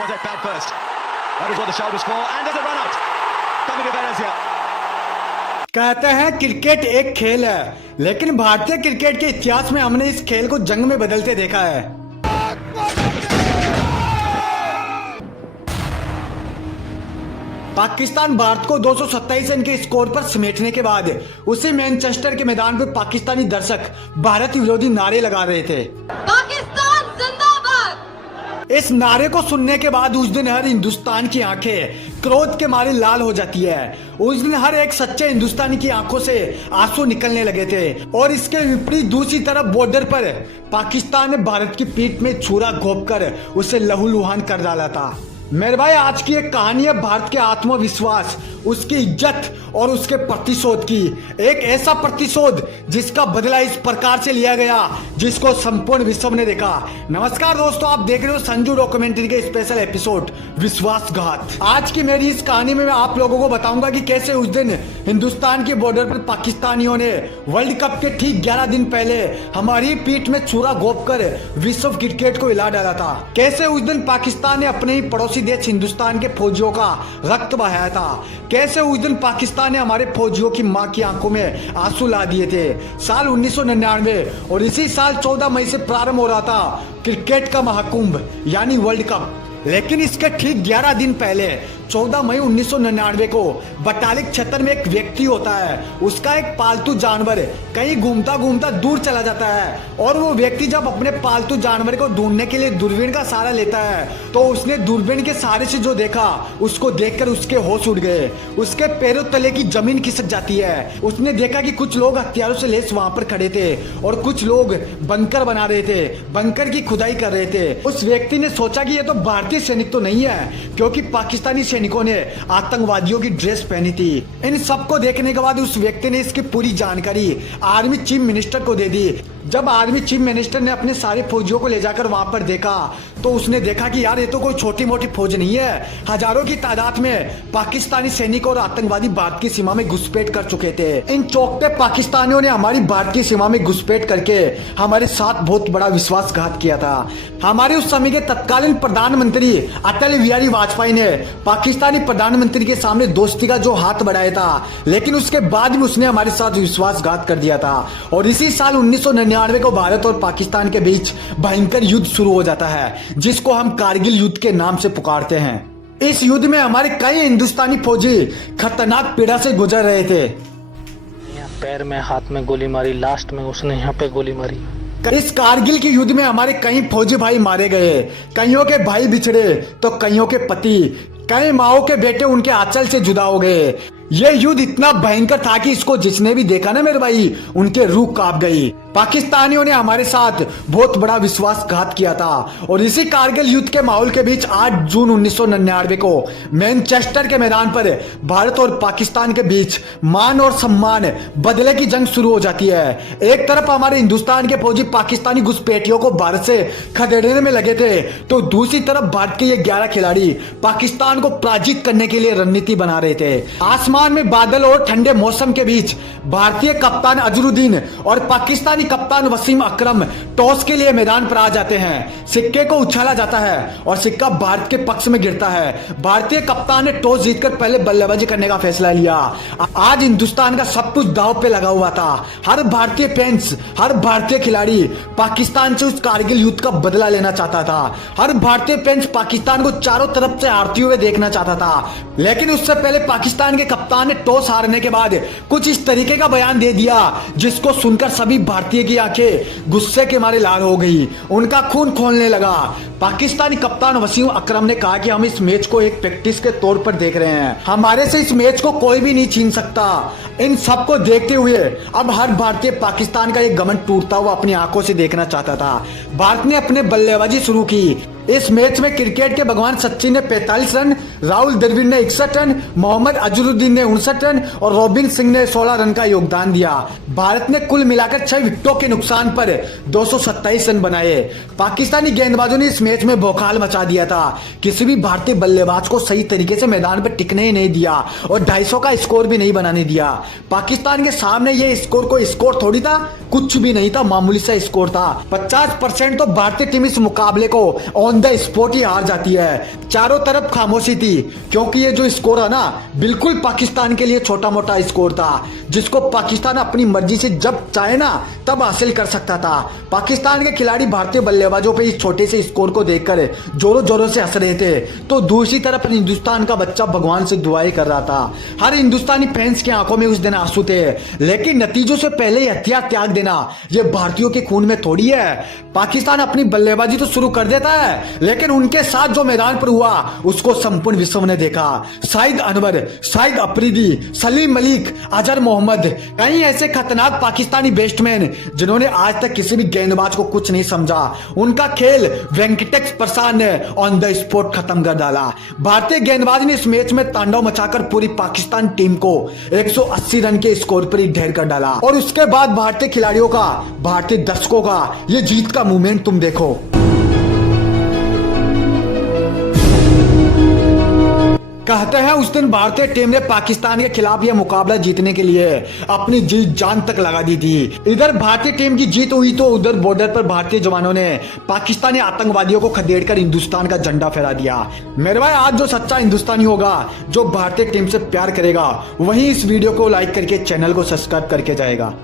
was it bad first? That is what the shout was for. And there's a run out. Coming to Venezia. कहते हैं cricket एक खेल है, लेकिन भारतीय क्रिकेट के इतिहास में हमने इस खेल को जंग में बदलते देखा है। पाकिस्तान भारत को 227 रन के स्कोर पर समेटने के बाद उसी मैनचेस्टर के मैदान पर पाकिस्तानी दर्शक भारत विरोधी नारे लगा रहे थे। पाकिस्तान जिंदाबाद। इस नारे को सुनने के बाद उस दिन हर हिंदुस्तान की आंखें क्रोध के मारे लाल हो जाती है। उस दिन हर एक सच्चे हिंदुस्तानी की आंखों से आंसू निकलने लगे थे। और इसके विपरीत दूसरी तरफ बॉर्डर पर पाकिस्तान ने भारत की पीठ में छुरा घोंपकर उसे लहूलुहान कर डाला था। मेरे भाई, आज की एक कहानी है भारत के आत्मविश्वास, उसकी इज्जत और उसके प्रतिशोध की। एक ऐसा प्रतिशोध जिसका बदला इस प्रकार से लिया गया जिसको संपूर्ण विश्व ने देखा। नमस्कार दोस्तों, आप देख रहे हो संजू डॉक्यूमेंट्री के स्पेशल एपिसोड विश्वासघात। आज की मेरी इस कहानी में मैं आप लोगों को बताऊंगा कि कैसे उस दिन हिंदुस्तान के बॉर्डर पर पाकिस्तानियों ने वर्ल्ड कप के ठीक 11 दिन पहले हमारी पीठ में छुरा घोंपकर विश्व क्रिकेट को हिला डाला था। कैसे उस दिन पाकिस्तान ने अपने ही पड़ोसी देश हिंदुस्तान के फौजियों का रक्त बहाया था। कैसे उस दिन पाकिस्तान ने हमारे फौजियों की मां की आंखों में आंसू ला दिए थे। साल 1999 और इसी साल 14 मई से प्रारंभ हो रहा था क्रिकेट का महाकुंभ यानी वर्ल्ड कप। लेकिन इसके ठीक 11 दिन पहले 14 मई 1999 को बटालिक क्षेत्र में एक व्यक्ति होता है, उसका एक पालतू जानवर कहीं घूमता घूमता दूर चला जाता है। और वो व्यक्ति जब अपने पालतू जानवर को ढूंढने के लिए दूरबीन का सहारा लेता है तो उसने दूरबीन के सहारे से जो देखा उसको देखकर उसके होश उड़ गए। उसके पैरों तले की जमीन खिसक जाती है। उसने देखा कि कुछ लोग हथियारों से लैस वहां पर खड़े थे और कुछ लोग बंकर बना रहे थे, बंकर की खुदाई कर रहे थे। उस व्यक्ति ने सोचा कि ये तो भारतीय सैनिक तो नहीं है, क्योंकि पाकिस्तानी सैनिकों ने आतंकवादियों की ड्रेस पहनी थी। इन सबको देखने के बाद उस व्यक्ति ने इसकी पूरी जानकारी आर्मी चीफ मिनिस्टर को दे दी। जब आर्मी चीफ मिनिस्टर ने अपने सारे फौजियों को ले जाकर वहां पर देखा तो उसने देखा कि यार ये तो कोई छोटी मोटी फौज नहीं है। हजारों की तादाद में पाकिस्तानी सैनिक और आतंकवादी भारत की सीमा में घुसपैठ कर चुके थे। इन चौकते पाकिस्तानियों ने हमारी भारत की सीमा में घुसपैठ करके हमारे साथ बहुत बड़ा विश्वासघात किया था। हमारे उस समय के तत्कालीन प्रधानमंत्री अटल बिहारी वाजपेयी ने पाकिस्तानी प्रधानमंत्री के सामने दोस्ती का जो हाथ बढ़ाया था, लेकिन उसके बाद भी उसने हमारे साथ विश्वासघात कर दिया था। और इसी साल 1999 को भारत और पाकिस्तान के बीच भयंकर युद्ध शुरू हो जाता है, जिसको हम कारगिल युद्ध के नाम से पुकारते हैं। इस युद्ध में हमारे कई हिंदुस्तानी फौजी खतरनाक पीड़ा से गुजर रहे थे। पैर में हाथ में गोली मारी, लास्ट में उसने यहाँ पे गोली मारी। इस कारगिल के युद्ध में हमारे कई फौजी भाई मारे गए, कईयों के भाई बिछड़े तो कईयों के पति, कई माओ के बेटे उनके आंचल से जुदा हो गए। ये युद्ध इतना भयंकर था कि इसको जिसने भी देखा ना मेरे भाई, उनके रूह कांप गई। पाकिस्तानियों ने हमारे साथ बहुत बड़ा विश्वासघात किया था। और इसी कारगिल युद्ध के माहौल के बीच 8 जून 1999 को मैनचेस्टर के मैदान पर भारत और पाकिस्तान के बीच मान और सम्मान बदले की जंग शुरू हो जाती है। एक तरफ हमारे हिंदुस्तान के फौजी पाकिस्तानी घुसपैठियों को भारत से खदेड़ने में लगे थे, तो दूसरी तरफ भारत के ये 11 खिलाड़ी पाकिस्तान को पराजित करने के लिए रणनीति बना रहे थे। आसमान में बादल और ठंडे मौसम के बीच भारतीय कप्तान अजरुद्दीन और पाकिस्तानी कप्तान वसीम अकरम टॉस के लिए मैदान पर आ जाते हैं। सिक्के को उछाला जाता है और सिक्का भारत के पक्ष में गिरता है। भारतीय कप्तान ने टॉस जीतकर पहले बल्लेबाजी करने का फैसला लिया। आज हिंदुस्तान का सब कुछ दांव पे लगा हुआ था। हर भारतीय फैंस, हर भारतीय खिलाड़ी पाकिस्तान से उस कारगिल युद्ध का बदला लेना चाहता था। हर भारतीय फैंस पाकिस्तान को चारों तरफ से हारते हुए देखना चाहता था। लेकिन उससे पहले पाकिस्तान के कप्तान ने टॉस हारने के बाद कुछ इस तरीके का बयान दे दिया जिसको सुनकर सभी भारतीय की आंखें गुस्से के मारे लाल हो गई, उनका खून खोलने लगा। पाकिस्तानी कप्तान वसीम अकरम ने कहा कि हम इस मैच को एक प्रैक्टिस के तौर पर देख रहे हैं, हमारे से इस मैच को कोई भी नहीं छीन सकता। इन सबको देखते हुए अब हर भारतीय पाकिस्तान का एक घमंड टूटता हुआ अपनी आंखों से देखना चाहता था। भारत ने अपने बल्लेबाजी शुरू की। इस मैच में क्रिकेट के भगवान सचिन ने 45 रन, राहुल द्रविड़ ने 61 रन, मोहम्मद अजरुद्दीन ने 59 रन और रॉबिन सिंह ने 16 रन का योगदान दिया। भारत ने कुल मिलाकर 6 विकेटों के नुकसान पर 227 रन बनाए। पाकिस्तानी गेंदबाजों ने इस मैच में बौखाल मचा दिया था। किसी भी भारतीय बल्लेबाज को सही तरीके से मैदान पर टिकने ही नहीं दिया और 250 का स्कोर भी नहीं बनाने दिया। पाकिस्तान के सामने ये स्कोर कोई स्कोर थोड़ी था, कुछ भी नहीं था, मामूली सा स्कोर था। 50% तो भारतीय टीम इस मुकाबले को ऑन ऑन द स्पॉट ही हार जाती है। चारों तरफ खामोशी थी क्योंकि ये जो स्कोर है ना बिल्कुल पाकिस्तान के लिए छोटा मोटा स्कोर था जिसको पाकिस्तान अपनी मर्जी से जब चाहे ना तब हासिल कर सकता था। पाकिस्तान के खिलाड़ी भारतीय बल्लेबाजों पे इस छोटे से स्कोर को देखकर जोरों जोरों से हंस रहे थे तो दूसरी तरफ हिंदुस्तान का बच्चा भगवान से दुआएं कर रहा था। हर हिंदुस्तानी फैंस की आंखों में उस दिन आंसू थे, लेकिन नतीजों से पहले ही हथियार त्याग देना ये भारतीयों के खून में थोड़ी है। पाकिस्तान अपनी बल्लेबाजी तो शुरू कर देता है लेकिन उनके साथ जो मैदान पर हुआ उसको संपूर्ण विश्व ने देखा। शाहिद अनवर, शाहिद अफरीदी, सलीम मलिक, अजहर मोहम्मद, कई ऐसे खतरनाक पाकिस्तानी बैट्समैन जिन्होंने आज तक किसी भी गेंदबाज को कुछ नहीं समझा, उनका खेल वेंकटेश प्रसाद ने ऑन द स्पॉट खत्म कर डाला। भारतीय गेंदबाज ने इस मैच में तांडव मचाकर पूरी पाकिस्तान टीम को 180 रन के स्कोर पर ही ढेर कर डाला और उसके बाद भारतीय खिलाड़ियों का, भारतीय दर्शकों का ये जीत का मूवमेंट तुम देखो। कहते हैं उस दिन भारतीय टीम ने पाकिस्तान के खिलाफ यह मुकाबला जीतने के लिए अपनी जीत जान तक लगा दी थी। इधर भारतीय टीम की जीत हुई तो उधर बॉर्डर पर भारतीय जवानों ने पाकिस्तानी आतंकवादियों को खदेड़कर हिंदुस्तान का झंडा फहरा दिया। मेरे भाई आज जो सच्चा हिंदुस्तानी होगा, जो भारतीय टीम से प्यार करेगा, वही इस वीडियो को लाइक करके चैनल को सब्सक्राइब करके जाएगा।